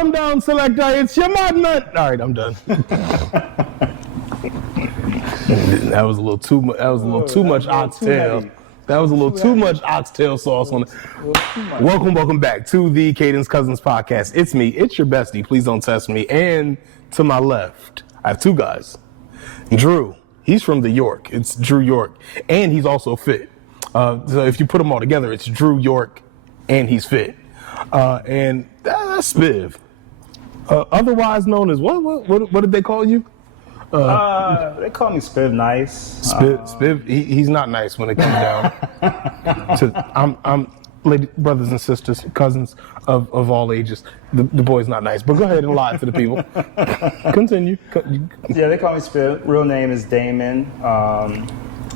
Come down, selector. It's your madman. All right, I'm done. That was a little too much. That was a little too much oxtail. That was a little too much oxtail sauce on it. Welcome back to the Cadence Cousins podcast. It's me. It's your bestie. Please don't test me. And to my left, I have two guys. Drew. He's from the York. It's Drew York, and he's also fit. So if you put them all together, it's Drew York, and he's fit. And that's Spiv. Otherwise known as what did they call you? They call me Spiv Nice. Spiv, he's not nice when it comes down to I'm brothers and sisters, cousins of all ages. The boy's not nice, but go ahead and lie to the people. Continue. Yeah, they call me Spiv. Real name is Damon.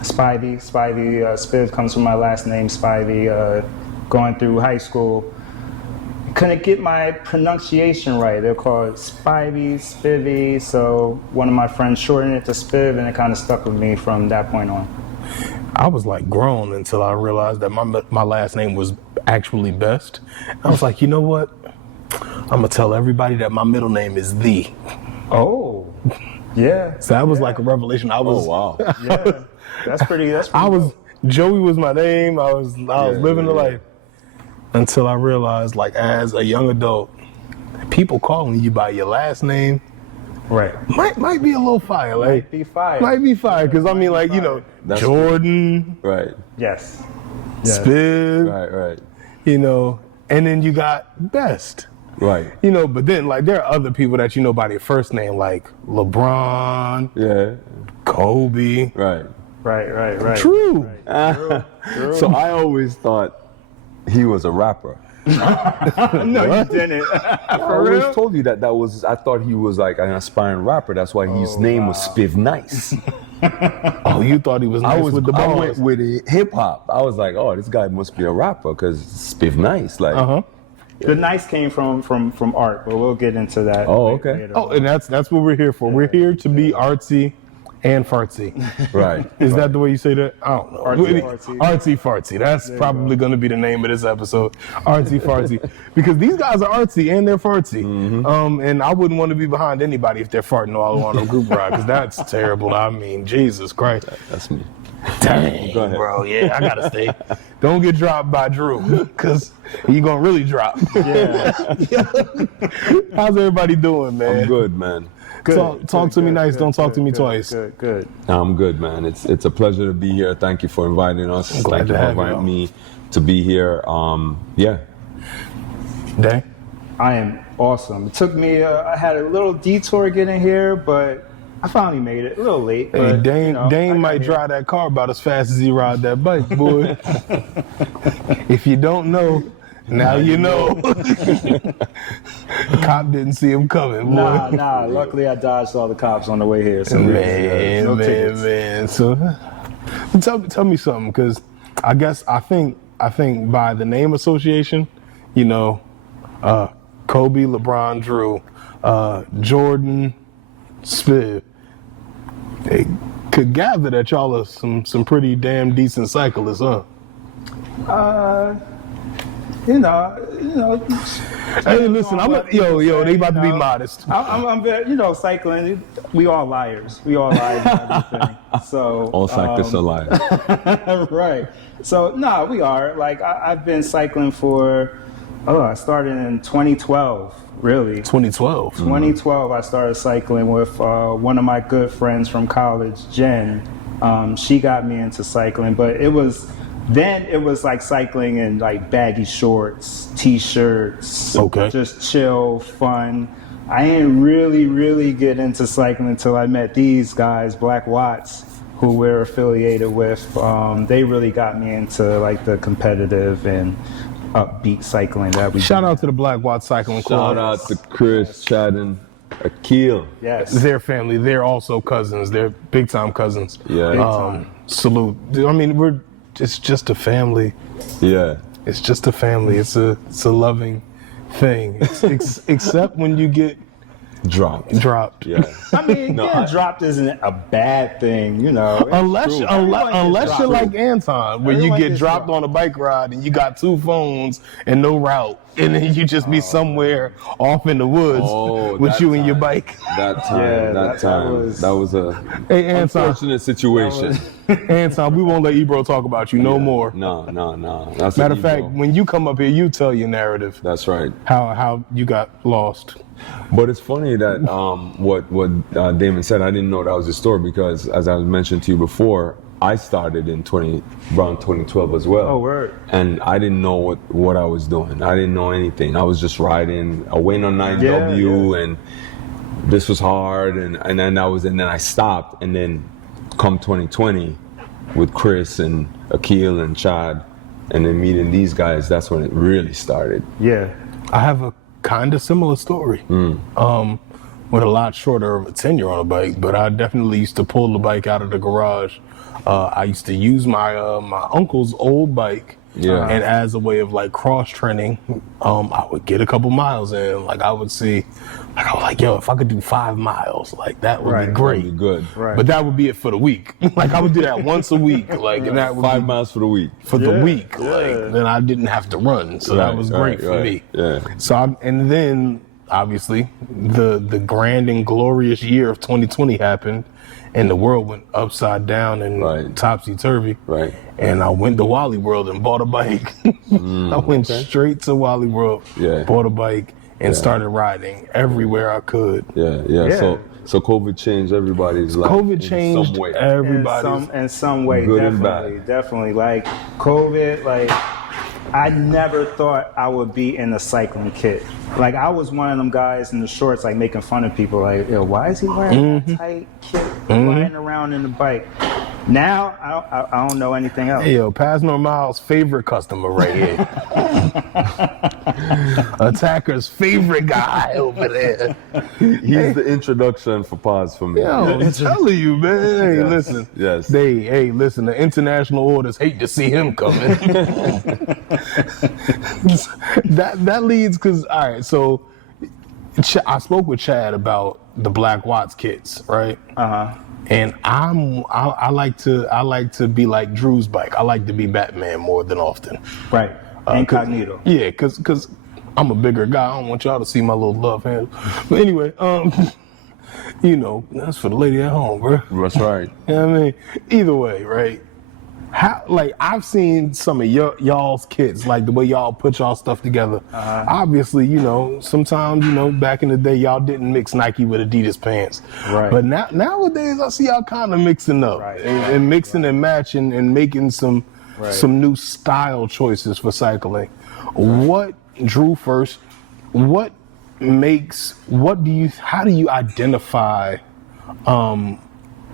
Spivey. Spiv comes from my last name, Spivey. Going through high school, couldn't get my pronunciation right. They're called Spivey, Spivvy. So one of my friends shortened it to Spiv, and it kind of stuck with me from that point on. I was like grown until I realized that my last name was actually Best. I was like, you know what? I'm gonna tell everybody that my middle name is The. Oh, yeah. So that was like a revelation. I was. Oh wow. Yeah, that's pretty. Joey was my name. I was living the life until I realized, like, as a young adult, people calling you by your last name, right, might be a little fire. Like, might be fire. Because I mean, like, you know, that's Jordan, cool. Right? Yes. Spiv, right. You know, and then you got Best. Right. You know, but then, like, there are other people that you know by their first name, like LeBron, Kobe. Right. True. Right. True. So I always thought he was a rapper. No, you didn't. I always told you that was. I thought he was like an aspiring rapper. That's why his name was Spiv Nice. Oh, you thought he was nice with the bars. I went with hip hop. I was like, oh, this guy must be a rapper because Spiv Nice. Like, The nice came from art, but we'll get into that. Oh, okay. Later. Oh, and that's what we're here for. We're here to be artsy and fartsy. Right. Is that the way you say that? I don't know. Artsy Fartsy. That's probably going to be the name of this episode. Artsy Fartsy. Because these guys are artsy and they're fartsy. Mm-hmm. And I wouldn't want to be behind anybody if they're farting all on a group ride, because that's terrible. I mean, Jesus Christ. That's me. Dang, bro. Yeah, I got to stay. Don't get dropped by Drew, because you're going to really drop. Yeah. How's everybody doing, man? I'm good, man. Talk to me nice. Don't talk to me twice. Good. I'm good, man. It's a pleasure to be here. Thank you for inviting us. Thank you for inviting me to be here. Dang. I am awesome. It took me. I had a little detour getting here, but I finally made it. A little late. Hey, but, Dane might drive that car about as fast as he ride that bike, boy. If you don't know, now you know. Cop didn't see him coming, boy. Nah. Luckily, I dodged all the cops on the way here. So man. So, tell me something, because I think by the name association, you know, Kobe, LeBron, Drew, Jordan, Spiv, they could gather that y'all are some pretty damn decent cyclists, huh? You know. Hey, listen, they about to be modest. I'm very, cycling. We all liars. We all lie about everything. So all cyclists are liars. Right. So we are. Like I've been cycling for. I started in 2012. Really. 2012. 2012. I started cycling with one of my good friends from college, Jen. She got me into cycling, but it was like cycling in like baggy shorts, t-shirts, just chill, fun. I didn't really get into cycling until I met these guys, Black Watts, who we're affiliated with. They really got me into like the competitive and upbeat cycling that we Shout out to the Black Watts Cycling Club. Shout out to Chris, Shadden, Akil. Yes. Their family, they're also cousins. They're big time cousins. Yeah. Salute. I mean, it's just a family. Yeah. It's just a family. It's a loving thing. Except when you get dropped. Yeah. I mean, getting dropped isn't a bad thing, you know. Unless you're like Anton, where you get dropped on a bike ride and you got 2 phones and no route. and then you just be somewhere off in the woods with that you and your time. bike. That was a Hey, Anton, unfortunate situation. Anton, we won't let Ebro talk about you no more. No. That's Matter of fact, when you come up here, you tell your narrative. that's right. How you got lost. But it's funny that what Damon said. I didn't know that was the story because, as I mentioned to you before, I started in around 2012 as well. Oh, word. And I didn't know what I was doing. I didn't know anything. I was just riding, waiting on 9W, and this was hard. And then I stopped. And then come 2020 with Chris and Akil and Chad, and then meeting these guys, that's when it really started. Yeah. I have a kind of similar story. With a lot shorter of a tenure on a bike, but I definitely used to pull the bike out of the garage. I used to use my uncle's old bike, and as a way of like cross training, I would get a couple miles in. Like I would see, like I was like, yo, if I could do 5 miles, like that would be great. That'd be good. Right. But that would be it for the week. Like I would do that once a week, like and that would 5 be miles for the week. for the week. Like then I didn't have to run, so that was great for me. Yeah. So and then obviously the grand and glorious year of 2020 happened, and the world went upside down and topsy-turvy. Right. And I went to Wally World and bought a bike. I went straight to Wally World, bought a bike, and started riding everywhere I could. Yeah. So COVID changed everybody's life. COVID changed everybody's. In some way, Good and definitely. Like COVID, like I never thought I would be in a cycling kit. Like I was one of them guys in the shorts, like making fun of people. Like, yo, why is he wearing a tight kit, riding around in the bike? Now I don't know anything else. Hey, yo, Paz Normal's favorite customer right here. Attacker's favorite guy over there. He's the introduction for Paz for me. Yo, I'm telling you, man. Hey, listen. Yes. Listen, the international orders hate to see him coming. that leads, because, all right, so I spoke with Chad about the Black Watts kits, right? And I like to be like Drew's bike. I like to be Batman more than often. Right. Incognito. Yeah, cause I'm a bigger guy. I don't want y'all to see my little love handle. But anyway, you know, that's for the lady at home, bro. That's right. You know what I mean? Either way, right? I've seen some of y'all's kits, like the way y'all put y'all stuff together. Obviously, you know, sometimes, you know, back in the day, y'all didn't mix Nike with Adidas pants. Right. But nowadays, I see y'all kind of mixing up and mixing and matching and making some new style choices for cycling. What, Drew, first, how do you identify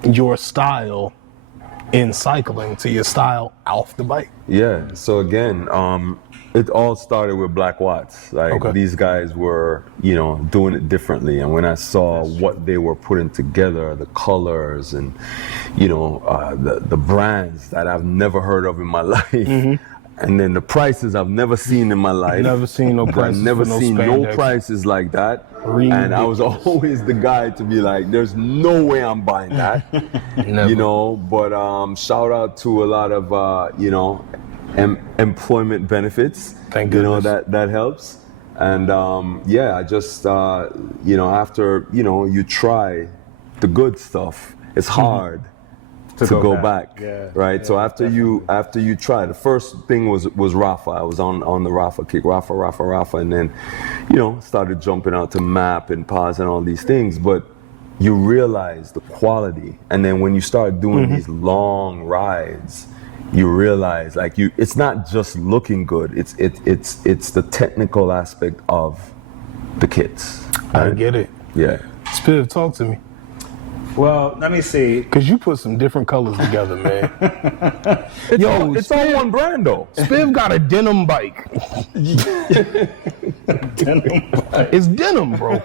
your style in cycling to your style off the bike? Yeah. So again, it all started with Black Watts. Like these guys were, you know, doing it differently. And when I saw what they were putting together, the colors and, you know, the brands that I've never heard of in my life. And then the prices I've never seen in my life. Never seen no prices. I've never for seen no prices like that. And I was always the guy to be like, there's no way I'm buying that. You know, but shout out to a lot of, you know, employment benefits. Thank goodness. You know, that helps. And I just, you know, after, you know, you try the good stuff, it's hard. To go back. Right. So after you try, the first thing was Rafa. I was on the Rafa kick, Rafa, and then, you know, started jumping out to Map and Paz and all these things. But you realize the quality, and then when you start doing these long rides, you realize like it's not just looking good. It's the technical aspect of the kits. Right? I get it. Yeah. Spiv, talk to me. Well, let me see. Cause you put some different colors together, man. It's all one brand though. Spiv got a denim bike. It's denim, bro.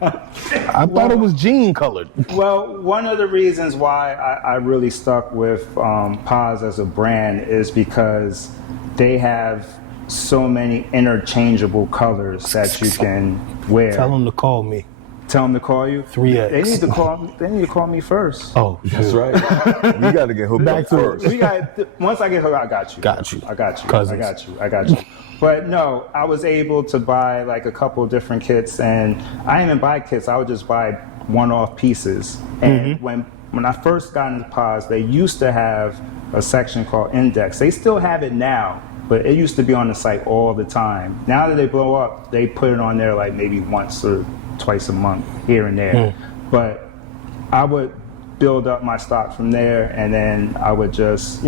I thought it was jean colored. Well, one of the reasons why I really stuck with Paz as a brand is because they have so many interchangeable colors that you can wear. Tell them to call me. Tell them to call you. 3X. They need to call. They need to call me first. Oh, That's right. We got to get hooked Back up to it. first. We got. Once I get hooked, I got you. Got you. I got you. Cousins. I got you. But no, I was able to buy like a couple different kits, and I didn't even buy kits. I would just buy one-off pieces. And when I first got into pods, they used to have a section called Index. They still have it now, but it used to be on the site all the time. Now that they blow up, they put it on there like maybe once or twice a month here and there. But I would build up my stock from there, and then I would just,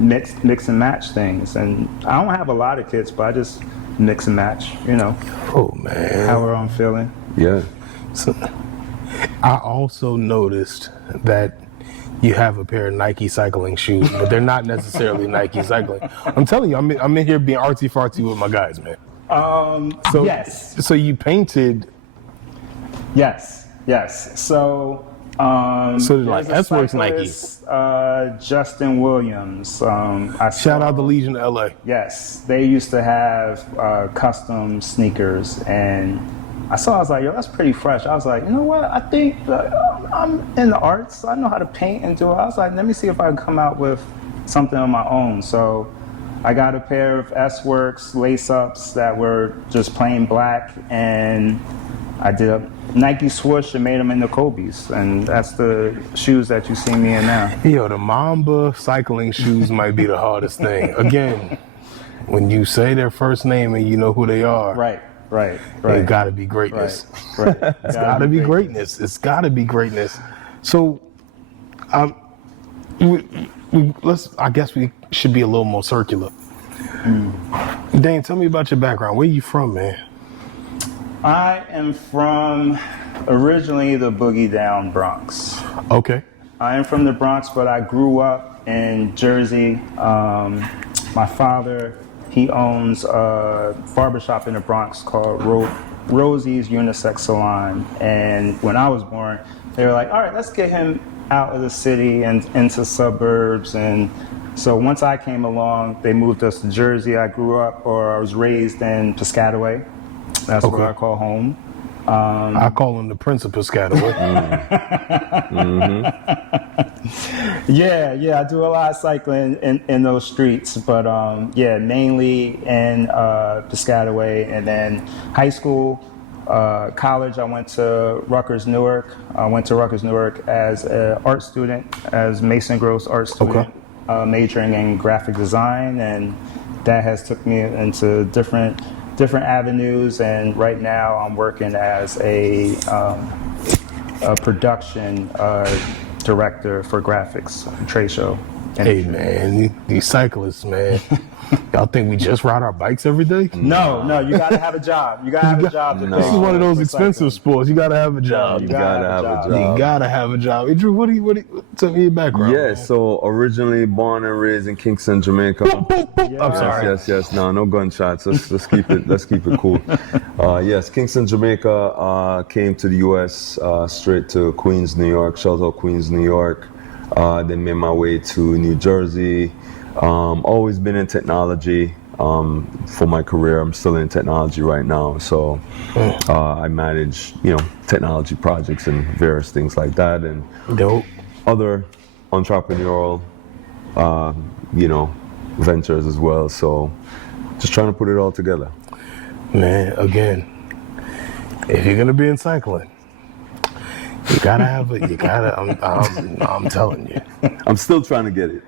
mix and match things. And I don't have a lot of kits, but I just mix and match, Oh, man. however I'm feeling. Yeah. So, I also noticed that you have a pair of Nike cycling shoes, but they're not necessarily Nike cycling. I'm telling you, I'm in here being artsy fartsy with my guys, man. Yes. So you painted. Yes. So, So like there's a S-Works Nike. cyclist, Justin Williams. Shout out to Legion of LA. Yes, they used to have custom sneakers, and I was like, yo, that's pretty fresh. I was like, you know what? I think I'm in the arts. I know how to paint and do it. I was like, let me see if I can come out with something on my own. So I got a pair of S-Works lace-ups that were just plain black, and I did a Nike swoosh and made them into Kobe's, and that's the shoes that you see me in now. Yo, the Mamba cycling shoes might be the hardest thing. Again, when you say their first name and you know who they are, Right. it gotta be greatness. Right. It's gotta be greatness. It's gotta be greatness. So, I guess we should be a little more circular. Dane, tell me about your background. Where you from, man? I am from originally the Boogie Down Bronx. Okay. I am from the Bronx, but I grew up in Jersey. My father, he owns a barbershop in the Bronx called Rosie's Unisex Salon. And when I was born, they were like, all right, let's get him out of the city and into suburbs. And so once I came along, they moved us to Jersey. I was raised in Piscataway. That's what I call home. I call him the Prince of Piscataway. Yeah, I do a lot of cycling in those streets, but mainly in Piscataway, and then high school, college. I went to Rutgers Newark. I went to Rutgers Newark as an art student, as Mason Gross art student, majoring in graphic design, and that has took me into different avenues, and right now I'm working as a production director for graphics trade show. Hey man, these cyclists, man. Y'all think we just ride our bikes every day? No, you gotta have a job. You gotta have a job. This is one of those expensive sports. You gotta have a job. You gotta have a job. You gotta have a job. Hey, Drew, what do you tell me your background? Yeah, so originally born and raised in Kingston, Jamaica. I'm sorry. Yes. No gunshots. Let's keep it cool. Yes, Kingston, Jamaica. Came to the U.S. Straight to Queens, New York. Shout out Queens, New York. Then made my way to New Jersey. Always been in technology for my career. I'm still in technology right now. So I manage, technology projects and various things like that, and other entrepreneurial, ventures as well. So just trying to put it all together. Man, again, if you're gonna be in cycling, you gotta have I'm telling you. I'm still trying to get it.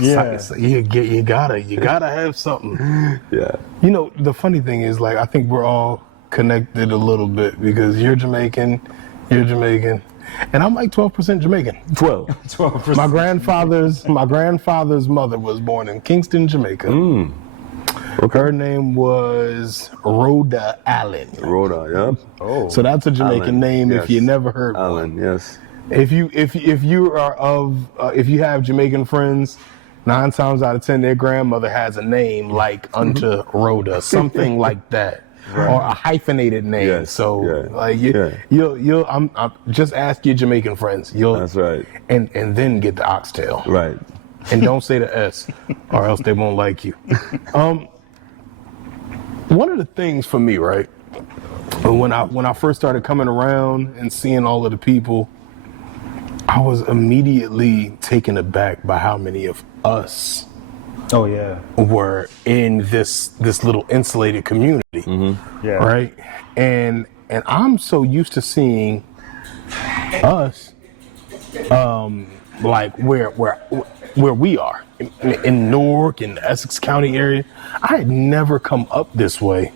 Yeah. You gotta have something. Yeah. The funny thing is, like, I think we're all connected a little bit because you're Jamaican, and I'm like 12% Jamaican. 12%. My grandfather's mother was born in Kingston, Jamaica. Okay. Her name was Rhoda Allen. Rhoda, yeah. Oh. So that's a Jamaican Allen, name yes. if you never heard one. Allen, yes. If you have Jamaican friends, 9 times out of 10 their grandmother has a name like unto Rhoda, something like that, or a hyphenated name. Yes, So yeah. you'll I'm just ask your Jamaican friends. That's right. And then get the oxtail. Right. And don't say the S, or else they won't like you. One of the things for me, right? But when I first started coming around and seeing all of the people, I was immediately taken aback by how many of us were in this little insulated community. Right? And I'm so used to seeing us like where we are in Newark, in the Essex County area. I had never come up this way.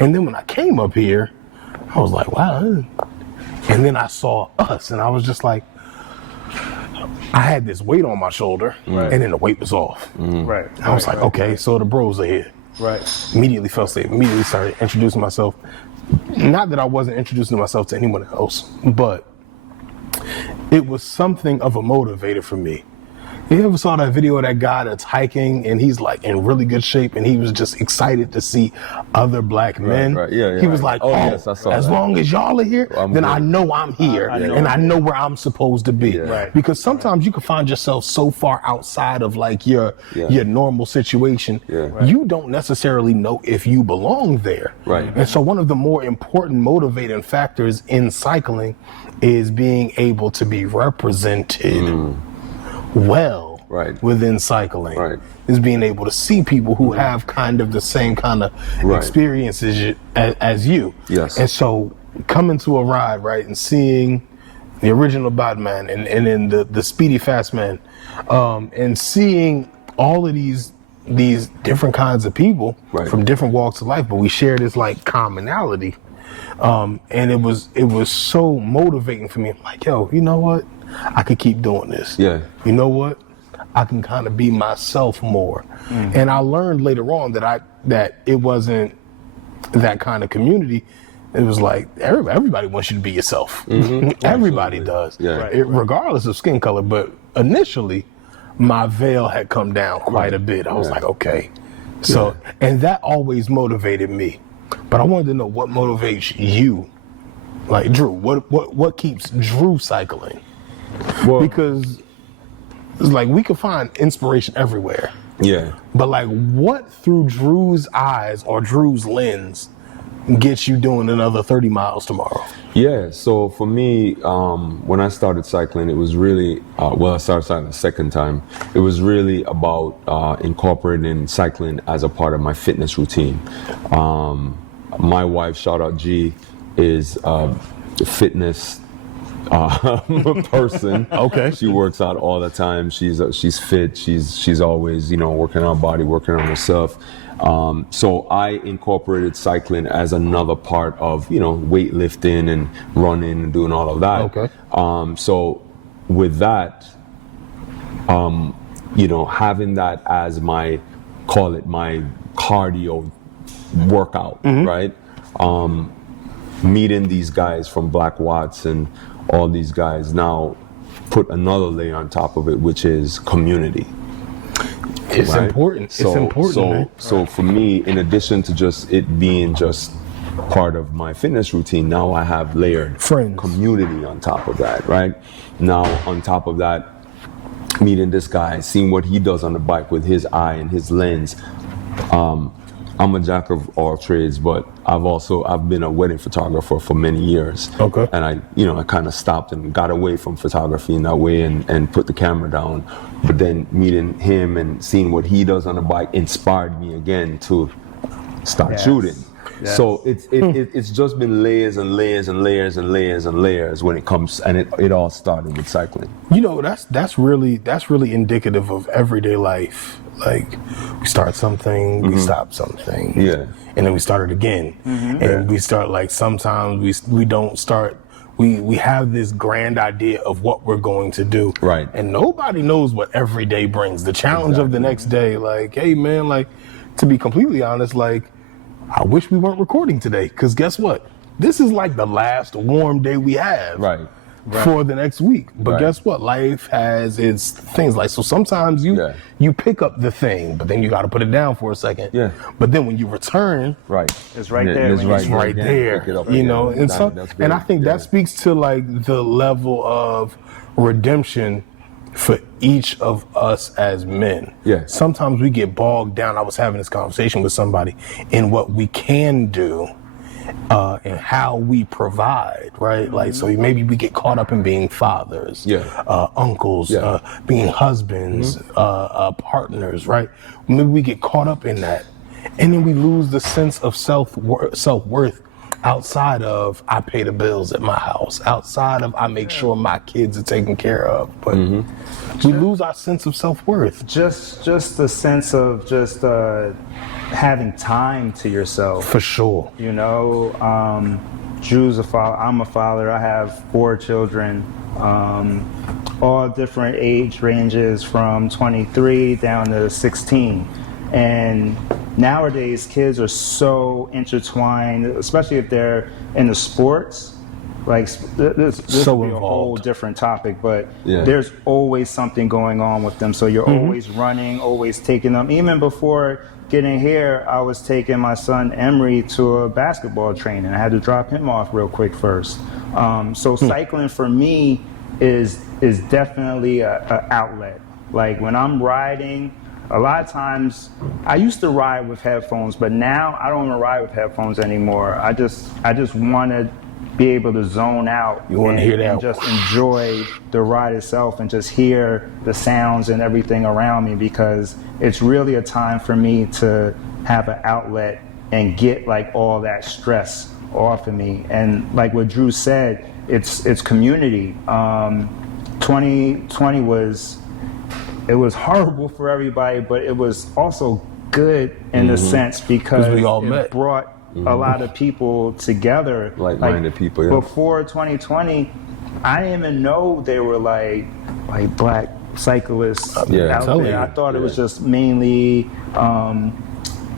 And then when I came up here, I was like, wow. And then I saw us and I was just like, I had this weight on my shoulder and then the weight was off. I was like, okay, so the bros are here. Immediately felt safe, immediately started introducing myself. Not that I wasn't introducing myself to anyone else, but it was something of a motivator for me. You ever saw that video of that guy that's hiking and he's like in really good shape and he was just excited to see other black men? He was like, yes, as long as y'all are here, then I know I'm here and I know where I'm supposed to be. Because sometimes you can find yourself so far outside of like your normal situation, you don't necessarily know if you belong there. And so one of the more important motivating factors in cycling is being able to be represented well within cycling, is being able to see people who have kind of the same kind of experiences as you. And so coming to a ride, and seeing the original Batman and then the Speedy Fast Man, and seeing all of these different kinds of people from different walks of life, but we share this like commonality. And it was so motivating for me. I'm like, yo, you know what? I could keep doing this. You know what? I can kind of be myself more. And I learned later on that it wasn't that kind of community. It was like everybody wants you to be yourself. Everybody does, regardless of skin color. But initially, my veil had come down quite a bit. I was like, okay. So, and that always motivated me. But I wanted to know what motivates you, like Drew. What keeps Drew cycling? Well, because it's like we can find inspiration everywhere. But like, what through Drew's eyes or Drew's lens gets you doing another 30 miles tomorrow? So for me, when I started cycling, it was really, I started cycling the second time. It was really about incorporating cycling as a part of my fitness routine. My wife, shout out G, is a fitness person. She works out all the time. She's fit. She's always, working on her body, working on herself. So I incorporated cycling as another part of, weightlifting and running and doing all of that. So with that, having that as my cardio workout, right? Meeting these guys from Black Watts and all these guys now put another layer on top of it, which is community. It's important. It's important. So for me, in addition to just it being just part of my fitness routine, now I have layered community on top of that, right? Now on top of that, meeting this guy, seeing what he does on the bike with his eye and his lens. I'm a jack of all trades, but I've been a wedding photographer for many years. And I kind of stopped and got away from photography in that way and put the camera down. But then meeting him and seeing what he does on the bike inspired me again to start shooting. So it's just been layers and layers and layers and layers and layers when it comes, and it all started with cycling. That's really indicative of everyday life. Like, we start something, we stop something, and then we start it again, and we start, like, sometimes we don't start. We have this grand idea of what we're going to do, and nobody knows what every day brings. The challenge of the next day, like, hey man, like, to be completely honest, like, I wish we weren't recording today, because guess what? This is like the last warm day we have. For the next week. But guess what? Life has its things. Like, so sometimes you pick up the thing, but then you got to put it down for a second. But then when you return, it's right there. It's right there. And I think that speaks to like the level of redemption for each of us as men. Sometimes we get bogged down. I was having this conversation with somebody in what we can do and how we provide, right? Like, so maybe we get caught up in being fathers, uncles, being husbands, partners, right? Maybe we get caught up in that, and then we lose the sense of self-worth outside of I pay the bills at my house, outside of I make sure my kids are taken care of, but we lose our sense of self-worth. Just the sense of just having time to yourself. For sure. You know, Drew's a father, I'm a father, I have 4 children, all different age ranges from 23 down to 16. And nowadays, kids are so intertwined, especially if they're in the sports. Like, this So would be a whole involved. different topic, but there's always something going on with them. So you're always running, always taking them. Even before getting here, I was taking my son Emery to a basketball training. I had to drop him off real quick first. So cycling for me is definitely a outlet. Like when I'm riding, a lot of times, I used to ride with headphones, but now I don't even ride with headphones anymore. I just want to be able to zone out. You want to hear that? And just enjoy the ride itself and just hear the sounds and everything around me, because it's really a time for me to have an outlet and get like all that stress off of me. And like what Drew said, it's community. 2020 was horrible for everybody, but it was also good in a sense because we all it met. brought a lot of people together. Like-minded people, Before 2020, I didn't even know they were like black cyclists out there. I thought it was just mainly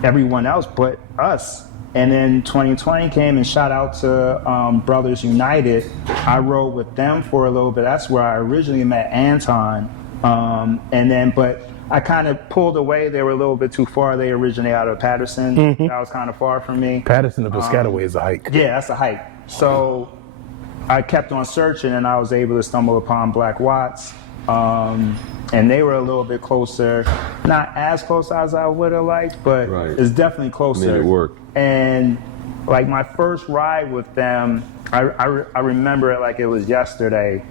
everyone else but us. And then 2020 came, and shout out to Brothers United. I rode with them for a little bit. That's where I originally met Anton. But I kind of pulled away. They were a little bit too far. They originate out of Patterson. That was kind of far from me. Patterson to Piscataway is a hike. Yeah, that's a hike. So I kept on searching, and I was able to stumble upon Black Watts. And they were a little bit closer. Not as close as I would have liked, but it's definitely closer. Made it work. And like my first ride with them, I remember it like it was yesterday.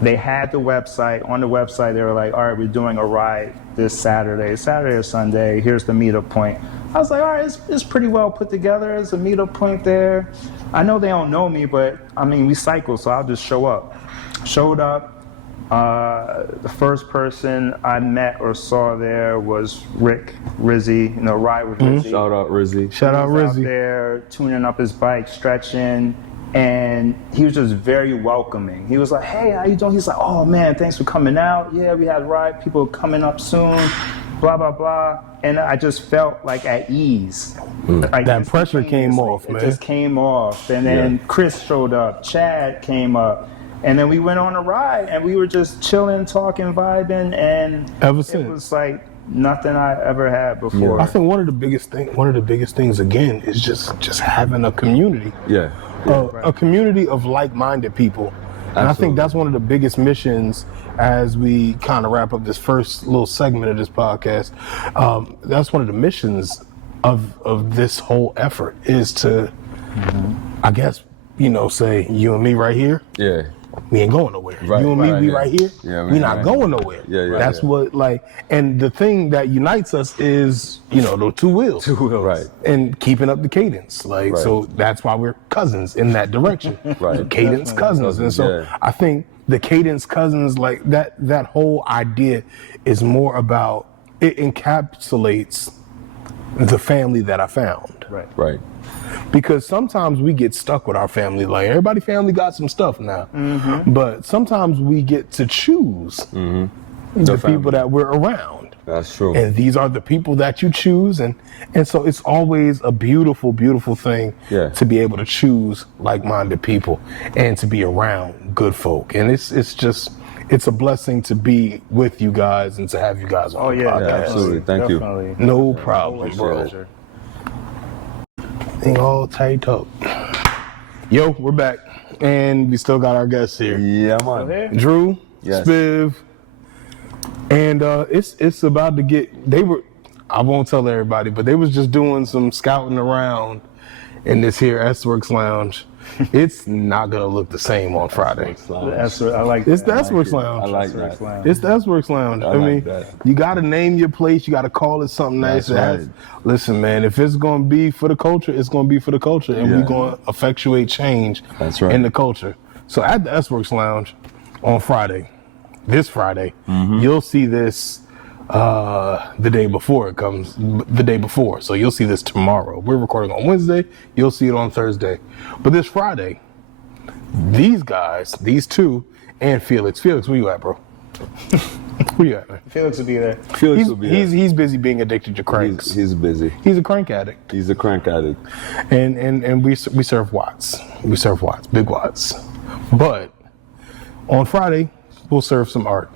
They had the website. On the website, they were like, all right, we're doing a ride this Saturday or Sunday. Here's the meetup point. I was like, all right, it's pretty well put together. There's a meetup point there. I know they don't know me, but I mean, we cycle, so I'll just show up. Showed up. The first person I met or saw there was Rick Rizzy, ride with Rizzy. Shout out Rizzy. Shout out Rizzy. Out there tuning up his bike, stretching. And he was just very welcoming. He was like, hey, how you doing? He's like, oh man, thanks for coming out. Yeah, we had a ride. People are coming up soon, blah, blah, blah. And I just felt like at ease. Like, that pressure came off, man. It just came off. And then Chris showed up. Chad came up. And then we went on a ride, and we were just chilling, talking, vibing. And it was like nothing I ever had before. I think one of the biggest things again is just having a community. A community of like-minded people. And I think that's one of the biggest missions as we kind of wrap up this first little segment of this podcast. That's one of the missions of this whole effort is to, I guess, say you and me right here. Yeah. We ain't going nowhere. You and me, we right here. Yeah, we not going nowhere. That's what and the thing that unites us is, the two wheels. Right. And keeping up the cadence. So that's why we're cousins in that direction. Right. Cadence cousins. And so I think the cadence cousins, like that whole idea is more about, it encapsulates the family that I found. Right. Because sometimes we get stuck with our family. Like, everybody's family got some stuff now. But sometimes we get to choose the people that we're around. That's true. And these are the people that you choose. And so it's always a beautiful, beautiful thing to be able to choose like-minded people and to be around good folk. And it's a blessing to be with you guys and to have you guys on the podcast. Yeah, absolutely. Thank you. No problem, bro. Thing all tight up. Yo, we're back, and we still got our guests here. Yeah, man. Drew, Spiv, and it's about to get. I won't tell everybody, but they was just doing some scouting around, in this here S-Works Lounge, it's not gonna look the same on Friday. I like that. It's the S-Works Lounge. I like that. It's the S-Works Lounge. I mean, you got to name your place. You got to call it something nice. That's right. Listen, man, if it's going to be for the culture, it's going to be for the culture. And we're going to effectuate change in the culture. So at the S-Works Lounge on Friday, this Friday, you'll see this the day before it comes, the day before. So you'll see this tomorrow. We're recording on Wednesday. You'll see it on Thursday. But this Friday, these guys, these two, and Felix, where you at, bro? Where you at, man? Felix will be there. Felix will be there. He's busy being addicted to cranks. He's busy. He's a crank addict. He's a crank addict. And we serve watts. We serve watts, big watts. But on Friday, we'll serve some art.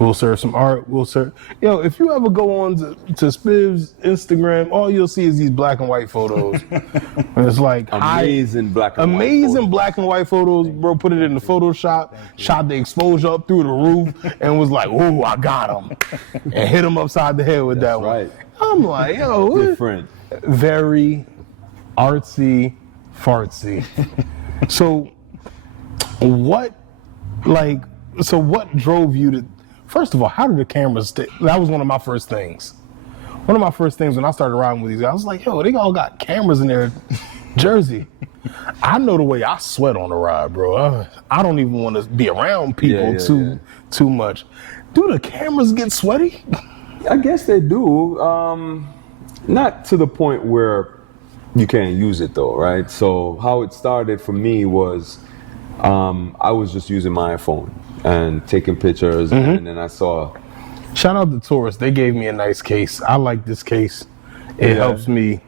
We'll serve some art. If you ever go on to Spiv's Instagram, all you'll see is these black and white photos. And it's like amazing black and white photos, bro. Put it in the Photoshop, shot the exposure up through the roof, and was like, "Ooh, I got him," and hit him upside the head with that one. I'm like, different, very artsy, fartsy. So, what drove you to, first of all, how did the cameras stay? That was one of my first things. One of my first things when I started riding with these guys, I was like, they all got cameras in their jersey. I know the way I sweat on the ride, bro. I don't even want to be around people too much. Do the cameras get sweaty? I guess they do. Not to the point where you can't use it though, right? So how it started for me was I was just using my iPhone and taking pictures, and then I saw. Shout out to Taurus. They gave me a nice case. I like this case. It helps me.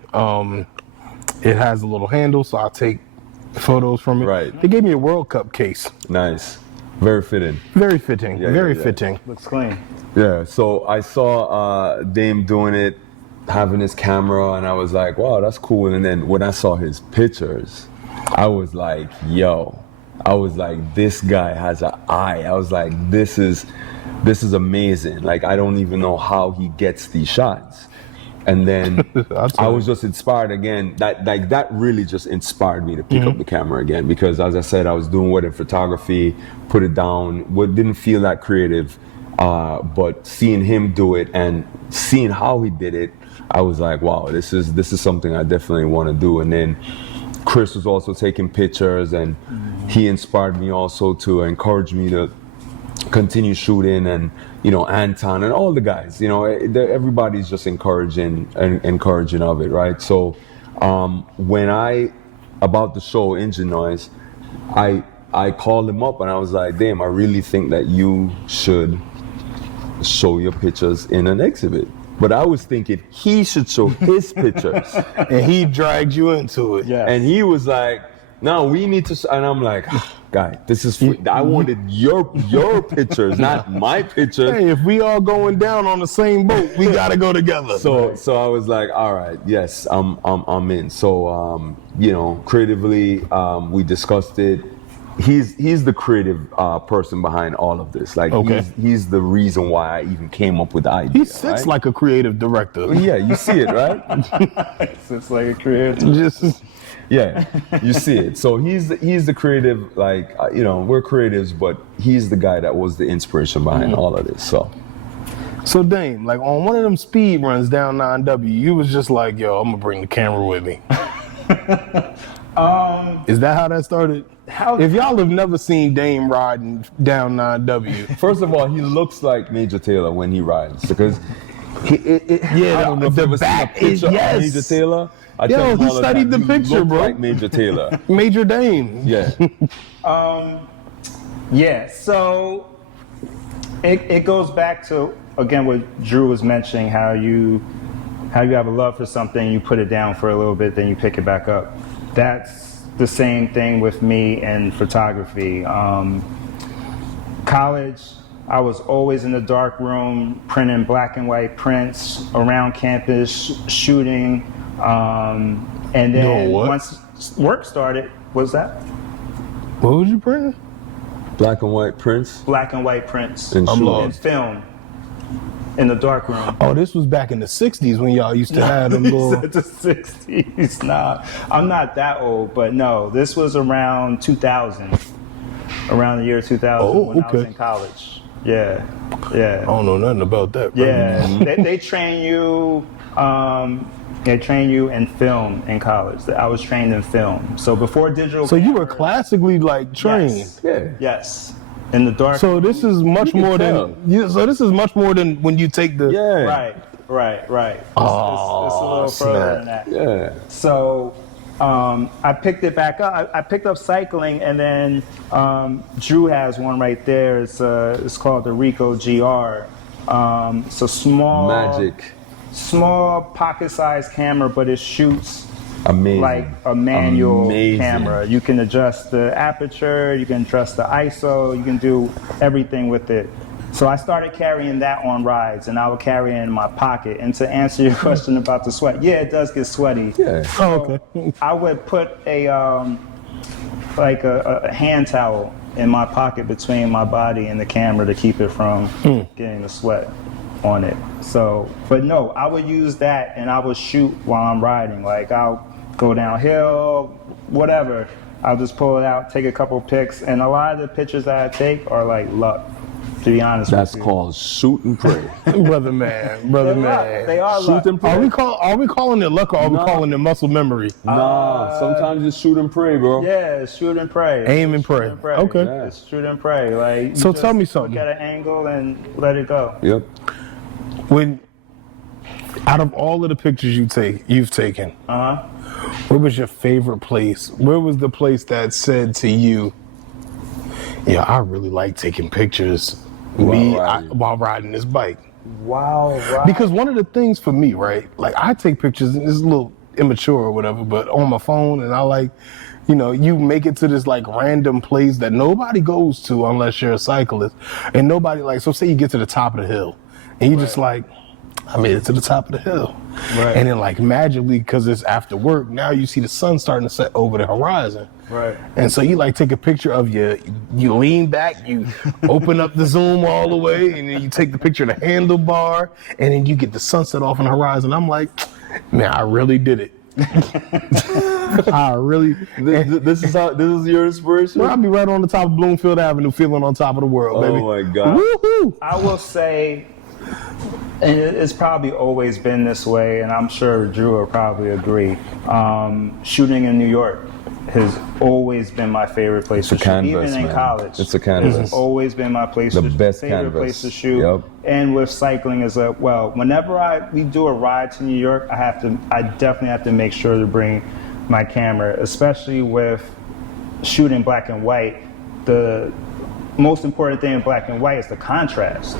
It has a little handle, so I'll take photos from it. Right. They gave me a World Cup case. Nice. Very fitting. Very fitting. Very fitting. Looks clean. Yeah. So I saw Dame doing it, having his camera, and I was like, wow, that's cool. And then when I saw his pictures, I was like, this guy has an eye. I was like, this is amazing. Like, I don't even know how he gets these shots. And then I was just inspired again. That really just inspired me to pick up the camera again, because as I said, I was doing wedding photography, put it down, didn't feel that creative. But seeing him do it and seeing how he did it, I was like, wow, this is something I definitely want to do. And then Chris was also taking pictures, and he inspired me also to encourage me to continue shooting, and Anton and all the guys, everybody's just encouraging of it, right? So when about the show Engine Noise, I called him up and I was like, damn, I really think that you should show your pictures in an exhibit. But I was thinking he should show his pictures. And he dragged you into it. Yes. And he was like, no, we need to, and I'm like, guy, this is, I wanted your pictures, not my pictures. Hey, if we all going down on the same boat, we gotta go together. So I was like, all right, yes, I'm in. So, creatively, we discussed it. He's the creative person behind all of this. Like, he's the reason why I even came up with the idea. He sits like a creative director. Yeah, you see it, right? He sits like a creative. Yeah, you see it. So he's the creative. Like, we're creatives, but he's the guy that was the inspiration behind all of this. So Dame, like on one of them speed runs down 9W, you was just like, yo, I'm gonna bring the camera with me. Is that how that started? If y'all have never seen Dame riding down 9W, first of all, he looks like Major Taylor when he rides, because I don't know if the you've ever back seen a picture is of Major Taylor. He studied the picture, bro. Like Major Taylor. Major Dame. Yeah. So it goes back to, again, what Drew was mentioning, how you have a love for something, you put it down for a little bit, then you pick it back up. That's the same thing with me and photography. College, I was always in the dark room, printing black and white prints around campus, shooting. And then once work started, what's that? What was you printing? Black and white prints. Black and white prints. And film. in the dark room. Oh, this was back in the 60s when y'all used to have them little... The 60s. Nah, I'm not that old, but no, this was around 2000. Around the year 2000 when I was in college. Yeah. I don't know nothing about that. Bro. Yeah, they train you. They train you in film in college. I was trained in film. So before digital. So you were classically like trained. Yes. Yeah. Yes. In the dark. So this is much more than. So this is much more than when you take the. Yeah. Right. It's a little further than that. Yeah. So. I picked it back up. I picked up cycling, and then Drew has one right there. It's called the Rico GR. It's a small pocket-sized camera, but it shoots like a manual camera. You can adjust the aperture, you can adjust the ISO, you can do everything with it. So I started carrying that on rides, and I would carry it in my pocket. And to answer your question about the sweat, yeah, it does get sweaty. Yeah. Oh, okay. I would put a hand towel in my pocket between my body and the camera to keep it from getting the sweat on it. So, but no, I would use that and I would shoot while I'm riding. Like I'll go downhill, whatever. I'll just pull it out, take a couple pics, and a lot of the pictures that I take are like luck. To be honest That's with you. called shoot and pray. brother man. They are luck. Shoot and pray. Are we calling it luck or are we calling it muscle memory? Nah, sometimes it's shoot and pray, bro. Yeah, shoot and pray. Aim and pray. Okay. Yeah. It's shoot and pray. Like so tell me something. Look at an angle and let it go. Yep. When out of all of the pictures you've taken, where was your favorite place? Where was the place that said to you, yeah, I really like taking pictures while riding this bike? Wow. Because one of the things for me, right, like I take pictures, and it's a little immature or whatever, but on my phone, and I like, you make it to this like random place that nobody goes to unless you're a cyclist, and nobody so say you get to the top of the hill, and you just like, I made it to the top of the hill. Right. And then magically, because it's after work, now you see the sun starting to set over the horizon. Right. And so you take a picture of you lean back, you open up the zoom all the way, and then you take the picture of the handlebar, and then you get the sunset off on the horizon. I'm like, man, I really did it. I really. This is your inspiration? Well, I'll be right on the top of Bloomfield Avenue feeling on top of the world, baby. Oh my God. Woohoo! I will say, and it's probably always been this way, and I'm sure Drew will probably agree. Shooting in New York has always been my favorite place to shoot, even in college. It's a canvas. It's always been my place favorite place to shoot. Yep. And with cycling as well. Whenever we do a ride to New York, I definitely have to make sure to bring my camera, especially with shooting black and white. The most important thing in black and white is the contrast.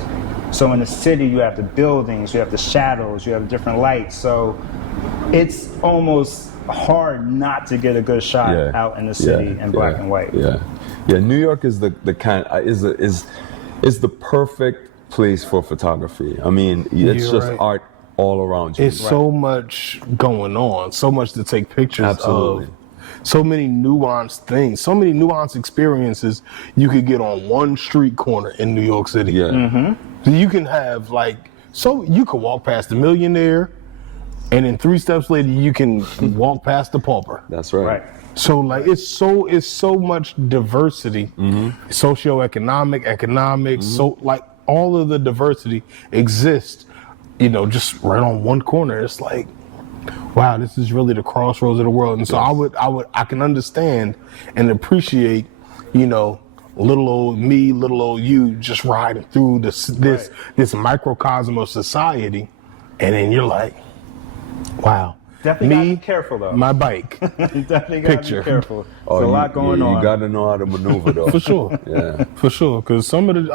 So in the city, you have the buildings, you have the shadows, you have different lights. So it's almost hard not to get a good shot out in the city in black and white. Yeah. New York is the perfect place for photography. I mean, it's just art all around you. It's so much going on, so much to take pictures Absolutely. of. So many nuanced things, so many nuanced experiences you could get on one street corner in New York City. Yeah. Mm-hmm. So you can have you could walk past the millionaire, and then 3 steps later you can walk past the pauper. That's right. So it's so much diversity, socioeconomic, economic, so all of the diversity exists, just right on one corner. It's like, wow, this is really the crossroads of the world. And so I can understand and appreciate, little old me, little old you, just riding through this microcosm of society, and then you're like, wow. Definitely gotta be careful though. My bike. Definitely gotta be careful. There's a lot going on. You gotta know how to maneuver though. For sure. Yeah. For sure. Because driving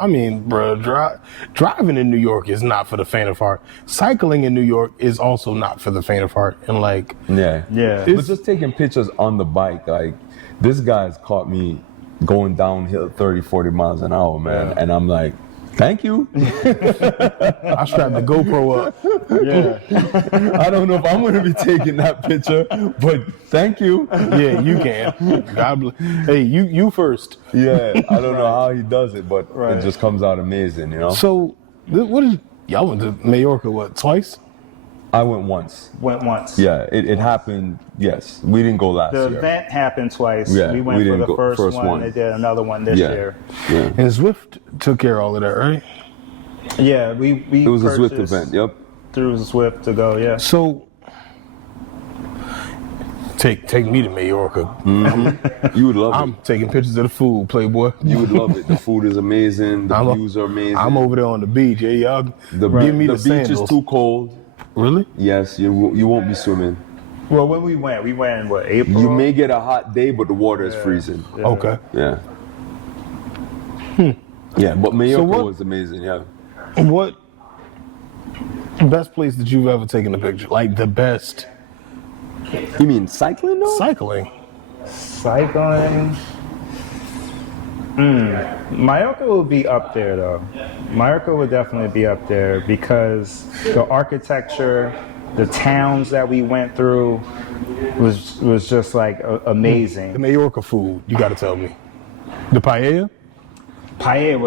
in New York is not for the faint of heart. Cycling in New York is also not for the faint of heart. And yeah. It's, but just taking pictures on the bike, this guy's caught me going downhill 30, 40 miles an hour, man. Yeah. And I'm like, thank you. I strapped the GoPro up. Yeah. I don't know if I'm going to be taking that picture, but thank you. Yeah, you can. God bless. Hey, you first. Yeah, I don't know how he does it, but it just comes out amazing, So, Y'all went to Majorca, what, twice? I went once. Went once. Yeah, it happened. Yes, we didn't go last year. The event happened twice. Yeah, we went for the first one. They did another one this year. Yeah. And Zwift took care of all of that, right? Yeah, we It was a Zwift event. Yep. Through Zwift to go. Yeah. So take me to Majorca. Mm-hmm. You would love I'm taking pictures of the food, Playboy. You would love it. The food is amazing. The views are amazing. I'm over there on the beach. Yeah, y'all. Give me the beach sandals. is too cold. Really? Yes, you won't be swimming. Well, when we went in what, April? You may get a hot day, but the water is freezing. Yeah. Okay. Yeah. Yeah, but Majorca was amazing. Yeah. What best place that you've ever taken a picture? Like the best You mean cycling though? cycling? Cycling. Mallorca would be up there though. Mallorca would definitely be up there because the architecture, the towns that we went through was just like amazing. The Majorca food, you got to tell me. The paella? Paella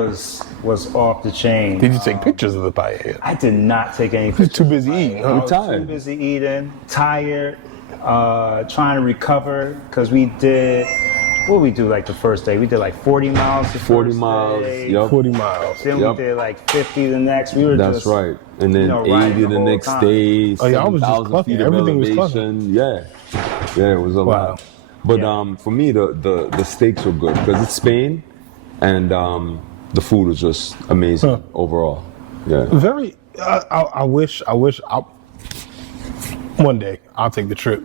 was off the chain. Did you take pictures of the paella? I did not take any You're pictures. too busy eating. I Huh? was tired. too busy eating, tired, trying to recover because we did. What we do like the first day? We did like 40 miles the 40 first miles. day. Yep. 40 miles. Then we did like 50 the next. We were That's just right. And then riding 80 the whole next time. day. Oh, yeah, I was just 7,000 clucking. feet of Everything was elevation. Yeah. Yeah, it was a Wow. lot. But for me, the steaks were good because it's Spain, and the food was just amazing overall. Yeah. Very. I wish. One day I'll take the trip.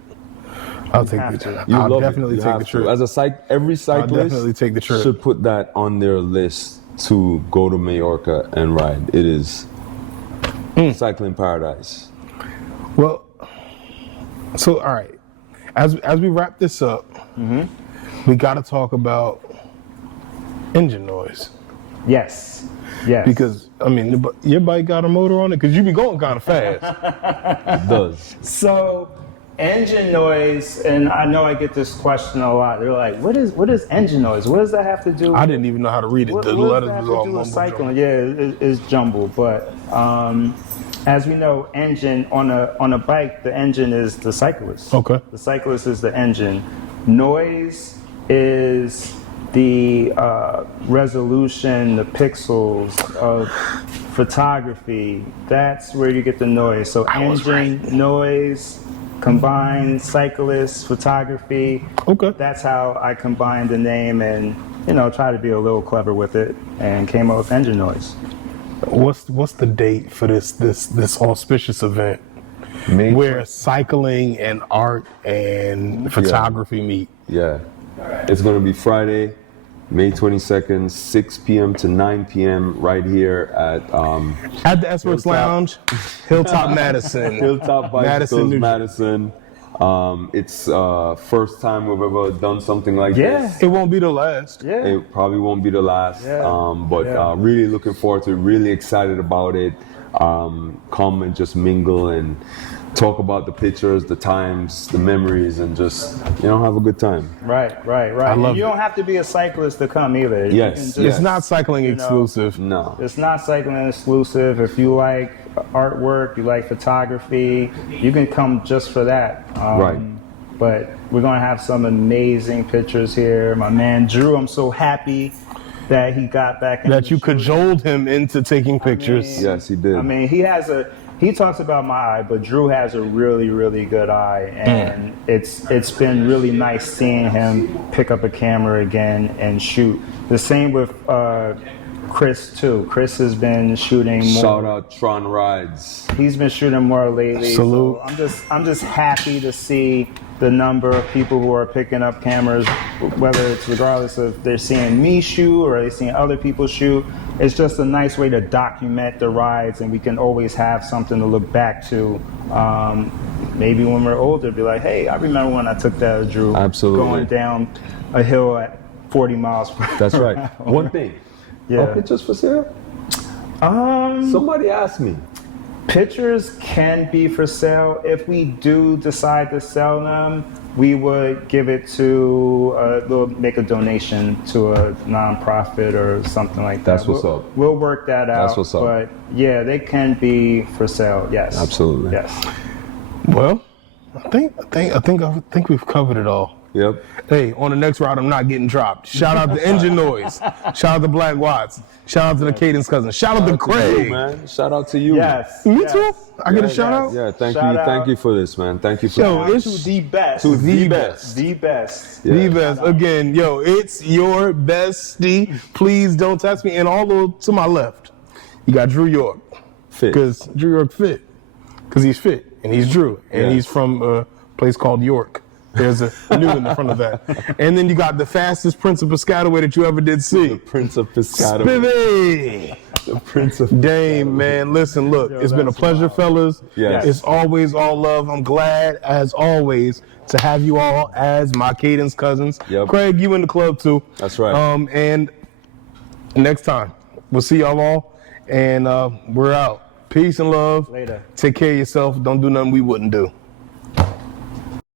I'll take the trip. You I'll love definitely it. You take have the to. trip. As a every cyclist definitely take the trip. should put that on their list to go to Majorca and ride. It is cycling paradise. Well, so all right, as we wrap this up, we got to talk about engine noise Yes. because I mean your bike got a motor on it because you be going kind of fast. It does. So engine noise, and I know I get this question a lot. They're like, "What is engine noise? What does that have to do?" I didn't even know how to read it. What The does letters that have was to all do with mumbo cycling? jumbo. Yeah, it's jumbled. But as we know, engine on a bike, the engine is the cyclist. Okay. The cyclist is the engine. Noise is the resolution, the pixels of photography. That's where you get the noise. So engine, noise, combined cyclist, photography. Okay. That's how I combined the name and try to be a little clever with it and came up with engine noise. What's the date for this auspicious event where cycling and art and photography meet? Yeah. It's going to be Friday, May 22nd, 6 p.m. to 9 p.m. right here at the Esworks Lounge, Hilltop, Madison. Hilltop Madison, Bicycles, New Madison. It's first time we've ever done something like this. It won't be the last. Yeah. It probably won't be the last, but really looking forward to it, really excited about it. Come and just mingle and talk about the pictures, the times, the memories, and just, have a good time. Right. And you don't have to be a cyclist to come either. You Yes, can just, It's not cycling exclusive. No. It's not cycling exclusive. If you like artwork, you like photography, you can come just for that. Right. But we're going to have some amazing pictures here. My man Drew, I'm so happy that he got back in That you shooting. cajoled him into taking pictures. Yes, he did. I mean, he talks about my eye, but Drew has a really, really good eye, and it's been really nice seeing him pick up a camera again and shoot. The same with Chris too. Chris has been shooting more. Shout out Tron Rides. He's been shooting more lately. Salute. So I'm just happy to see the number of people who are picking up cameras, whether it's regardless of they're seeing me shoot or they're seeing other people shoot. It's just a nice way to document the rides, and we can always have something to look back to. Maybe when we're older, be like, hey, I remember when I took that as Drew. Absolutely. Going down a hill at 40 miles per hour. That's right. One thing. Yeah. Are pictures for sale? Somebody asked me. Pictures can be for sale. If we do decide to sell them, we would give it to, we'll make a donation to a nonprofit or something like that. That's what's up. We'll work that out. That's what's up. But yeah, they can be for sale. Yes. Absolutely. Yes. Well, I think we've covered it all. Yep. Hey, on the next route, I'm not getting dropped. Shout out to Engine Noise. Shout out to Black Watts. Shout out to the Cadence Cousins. Shout out to Craig. You, man. Shout out to you. Yes. Me too. I get a shout out. Yeah, thank Shout you. out. Thank you for this, man. Thank you for Yo, this. it's To the best. To the best. The best. Yeah. the best. Again, yo, it's your bestie. Please don't test me. And all to my left, you got Drew York. Fit. Because Drew York fit. Because he's fit. And he's Drew. And Yeah. he's from a place called York. There's a new in the front of that. And then you got the fastest Prince of Piscataway that you ever did see. The Prince of Piscataway. Spivvy. The Prince of Dame, man. Listen, look, it's been a pleasure, fellas. Yes. It's always all love. I'm glad, as always, to have you all as my Cadence cousins. Yep. Craig, you in the club too. That's right. And next time, we'll see y'all all. And we're out. Peace and love. Later. Take care of yourself. Don't do nothing we wouldn't do.